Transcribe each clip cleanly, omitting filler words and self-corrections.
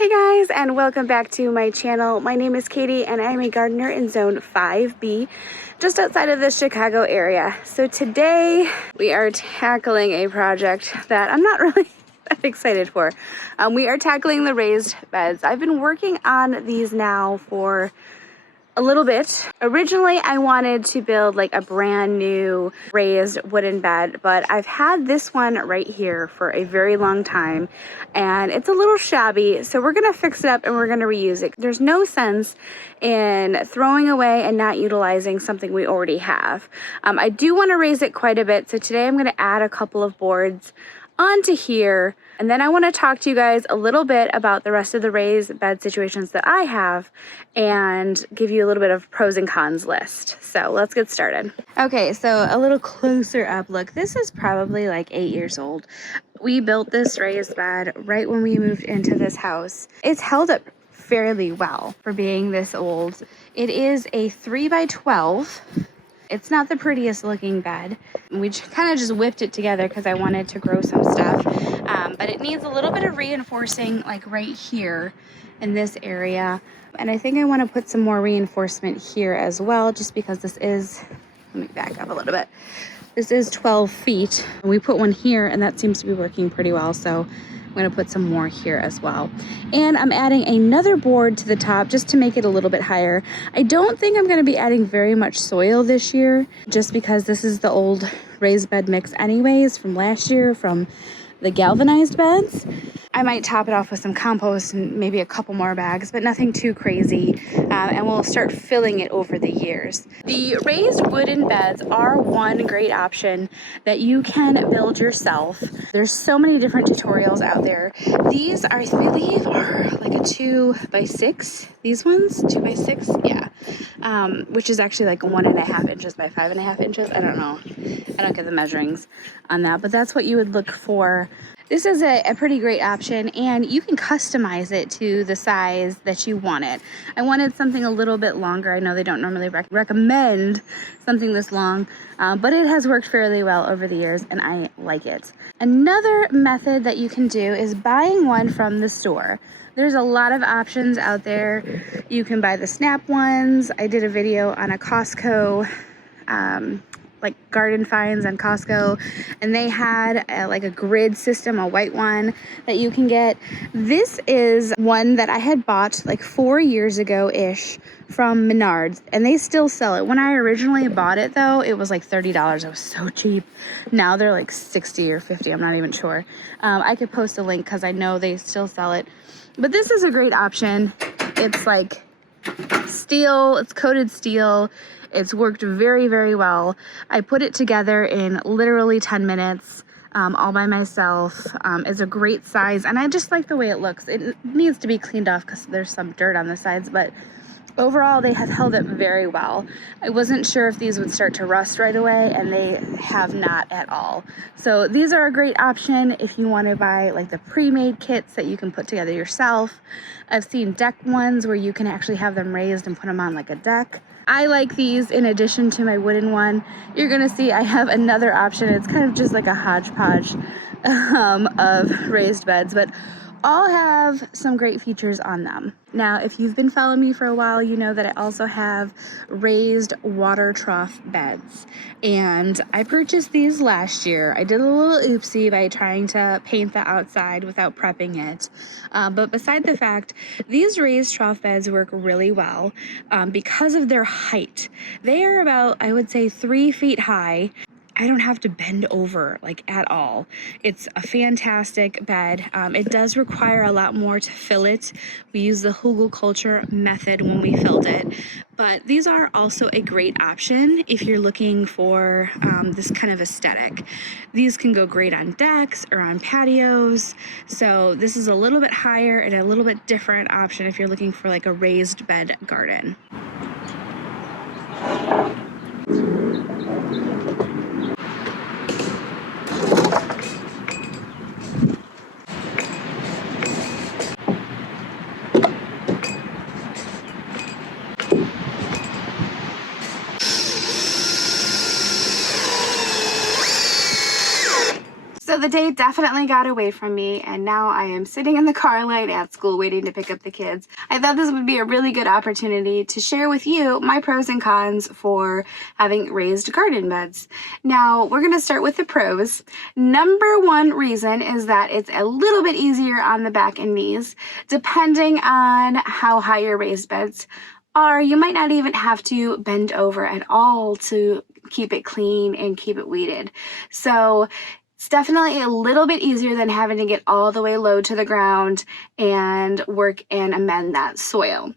Hey guys, and welcome back to my channel. My name is Katie and I'm a gardener in Zone 5B, just outside of the Chicago area. So today we are tackling a project that I'm not really that excited for. We are tackling the raised beds. I've been working on these now for a little bit. Originally, I wanted to build like a brand new raised wooden bed, but I've had this one right here for a very long time and it's a little shabby. So we're gonna fix it up and we're gonna reuse it. There's no sense in throwing away and not utilizing something we already have. I do want to raise it quite a bit. So today I'm gonna add a couple of boards onto here, and then I want to talk to you guys a little bit about the rest of the raised bed situations that I have and give you a little bit of pros and cons list. So let's get started. Okay, so a little closer up look. This is probably like 8 years old. We built this raised bed right when we moved into this house. It's held up fairly well for being this old. It is a 3x12. It's not the prettiest looking bed. We kind of just whipped it together because I wanted to grow some stuff. But it needs a little bit of reinforcing like right here in this area. And I think I want to put some more reinforcement here as well, just because this is, let me back up a little bit. This is 12 feet. We put one here and that seems to be working pretty well. So I'm going to put some more here as well. And I'm adding another board to the top just to make it a little bit higher. I don't think I'm going to be adding very much soil this year, just because this is the old raised bed mix anyways from last year from the galvanized beds. I might top it off with some compost and maybe a couple more bags, but nothing too crazy. And we'll start filling it over the years. The raised wooden beds are one great option that you can build yourself. There's so many different tutorials out there. These are, I believe, are like a 2x6. These ones, 2x6, yeah. Which is actually like 1.5 inches by 5.5 inches. I don't know. I don't get the measurings on that, but that's what you would look for. This is a pretty great option, and you can customize it to the size that you want it. I wanted something a little bit longer. I know they don't normally recommend something this long, but it has worked fairly well over the years, and I like it. Another method that you can do is buying one from the store. There's a lot of options out there. You can buy the snap ones. I did a video on a Costco like garden finds on Costco, and they had like a grid system, a white one that you can get. This is one that I had bought like 4 years ago-ish from Menards, and they still sell it. When I originally bought it though, it was like $30. It was so cheap. Now they're like 60 or 50, I'm not even sure. I could post a link because I know they still sell it. But this is a great option. It's like steel, it's coated steel. It's worked very, very well. I put it together in literally 10 minutes all by myself. It's a great size, and I just like the way it looks. It needs to be cleaned off because there's some dirt on the sides, but overall they have held up very well. I wasn't sure if these would start to rust right away, and they have not at all. So these are a great option if you want to buy like the pre-made kits that you can put together yourself. I've seen deck ones where you can actually have them raised and put them on like a deck. I like these in addition to my wooden one. You're gonna see I have another option. It's kind of just like a hodgepodge of raised beds, but all have some great features on them. Now, if you've been following me for a while, you know that I also have raised water trough beds. And I purchased these last year. I did a little oopsie by trying to paint the outside without prepping it. But beside the fact, these raised trough beds work really well because of their height. They are about, I would say, 3 feet high. I don't have to bend over like at all. It's a fantastic bed. It does require a lot more to fill it. We use the hugelkultur method when we filled it, but these are also a great option if you're looking for this kind of aesthetic. These can go great on decks or on patios. So this is a little bit higher and a little bit different option if you're looking for like a raised bed garden. the day definitely got away from me, and now I am sitting in the car line at school waiting to pick up the kids. I thought this would be a really good opportunity to share with you my pros and cons for having raised garden beds. Now, we're going to start with the pros. Number one reason is that it's a little bit easier on the back and knees. Depending on how high your raised beds are, you might not even have to bend over at all to keep it clean and keep it weeded. So it's definitely a little bit easier than having to get all the way low to the ground and work and amend that soil.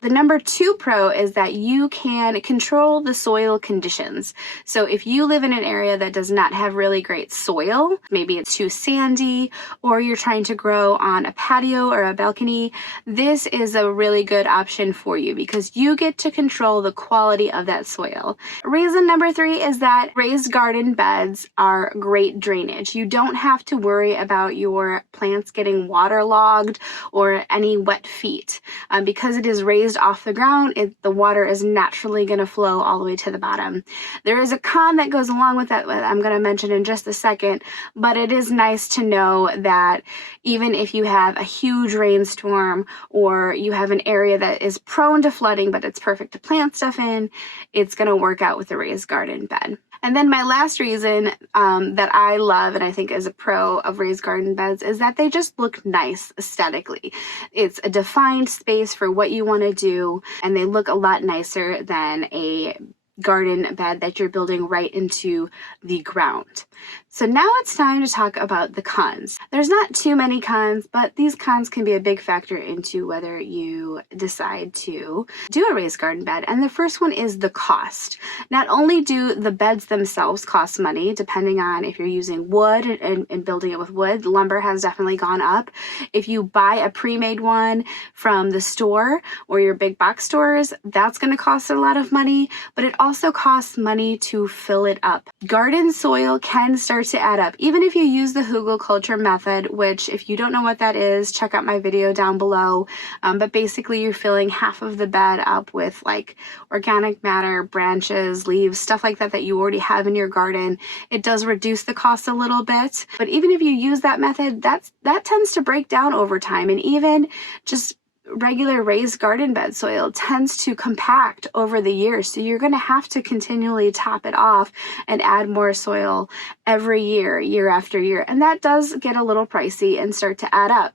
The number two pro is that you can control the soil conditions. So if you live in an area that does not have really great soil, maybe it's too sandy, or you're trying to grow on a patio or a balcony, this is a really good option for you because you get to control the quality of that soil. Reason number three is that raised garden beds are great drainage. You don't have to worry about your plants getting waterlogged or any wet feet. Because it is raised off the ground, the water is naturally going to flow all the way to the bottom. There is a con that goes along with that I'm going to mention in just a second, but it is nice to know that even if you have a huge rainstorm or you have an area that is prone to flooding but it's perfect to plant stuff in, it's going to work out with a raised garden bed. And then my last reason that I love and I think is a pro of raised garden beds is that they just look nice aesthetically. It's a defined space for what you want to do, and they look a lot nicer than a garden bed that you're building right into the ground. So now it's time to talk about the cons. There's not too many cons, but these cons can be a big factor into whether you decide to do a raised garden bed. And the first one is the cost. Not only do the beds themselves cost money, depending on if you're using wood and building it with wood, lumber has definitely gone up. If you buy a pre-made one from the store or your big box stores, that's going to cost a lot of money, but it also costs money to fill it up. Garden soil can start to add up. Even if you use the hugelkultur method, which if you don't know what that is, check out my video down below. But basically you're filling half of the bed up with like organic matter, branches, leaves, stuff like that you already have in your garden. It does reduce the cost a little bit, but even if you use that method, that tends to break down over time. And even just regular raised garden bed soil tends to compact over the years, so you're going to have to continually top it off and add more soil every year, year after year, and that does get a little pricey and start to add up.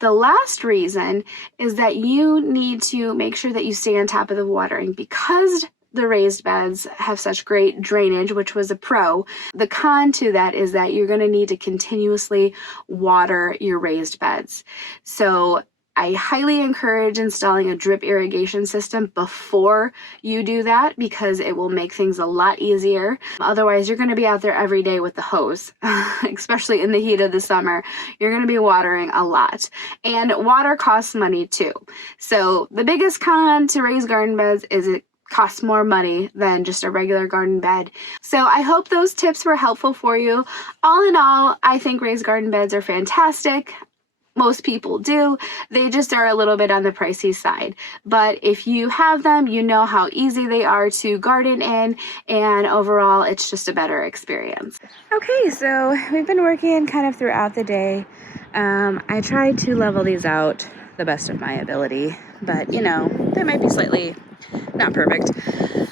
The last reason is that you need to make sure that you stay on top of the watering. Because the raised beds have such great drainage, which was a pro, the con to that is that you're going to need to continuously water your raised beds. So I highly encourage installing a drip irrigation system before you do that because it will make things a lot easier. Otherwise, you're going to be out there every day with the hose, especially in the heat of the summer. You're going to be watering a lot. And water costs money too. So the biggest con to raised garden beds is it costs more money than just a regular garden bed. So I hope those tips were helpful for you. All in all, I think raised garden beds are fantastic. Most people do. They just are a little bit on the pricey side. But if you have them, you know how easy they are to garden in, and overall, it's just a better experience. Okay, so we've been working kind of throughout the day. I tried to level these out the best of my ability, but you know, they might be slightly not perfect.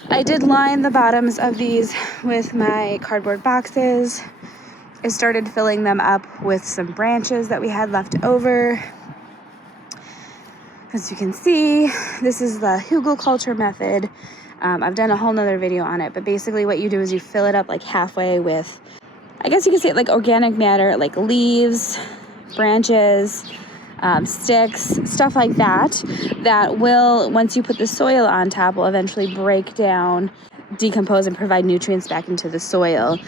I did line the bottoms of these with my cardboard boxes. I started filling them up with some branches that we had left over. As you can see, this is the hugelkultur method. I've done a whole nother video on it, but basically what you do is you fill it up like halfway with, I guess you could say it like organic matter, like leaves, branches, sticks, stuff like that, that will, once you put the soil on top, will eventually break down, decompose, and provide nutrients back into the soil.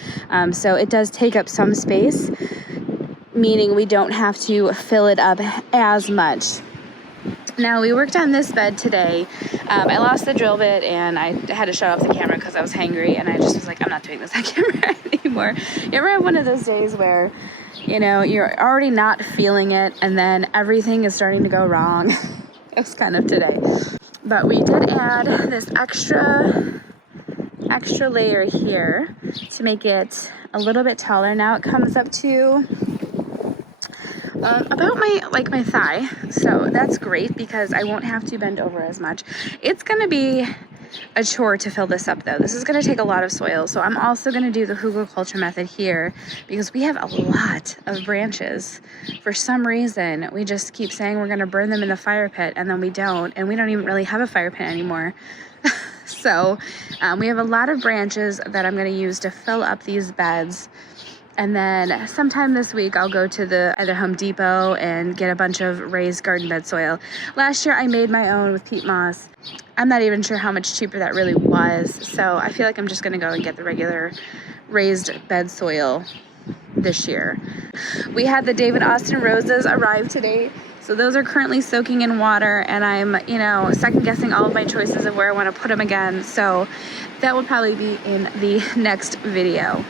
So it does take up some space, meaning we don't have to fill it up as much. Now, we worked on this bed today. I lost the drill bit and I had to shut off the camera because I was hangry, and I just was like, I'm not doing this on camera anymore. You ever have one of those days where, you know, you're already not feeling it and then everything is starting to go wrong? It was kind of today. But we did add this extra extra layer here to make it a little bit taller. Now it comes up to about my thigh, so that's great because I won't have to bend over as much. It's gonna be a chore to fill this up though. This is gonna take a lot of soil, so I'm also gonna do the hugelkultur method here because we have a lot of branches. For some reason, we just keep saying we're gonna burn them in the fire pit, and then we don't, and we don't even really have a fire pit anymore. So we have a lot of branches that I'm gonna use to fill up these beds. And then sometime this week, I'll go to the either Home Depot and get a bunch of raised garden bed soil. Last year, I made my own with peat moss. I'm not even sure how much cheaper that really was. So I feel like I'm just gonna go and get the regular raised bed soil this year. We had the David Austin roses arrive today. So those are currently soaking in water, and I'm, second guessing all of my choices of where I want to put them again. So that will probably be in the next video.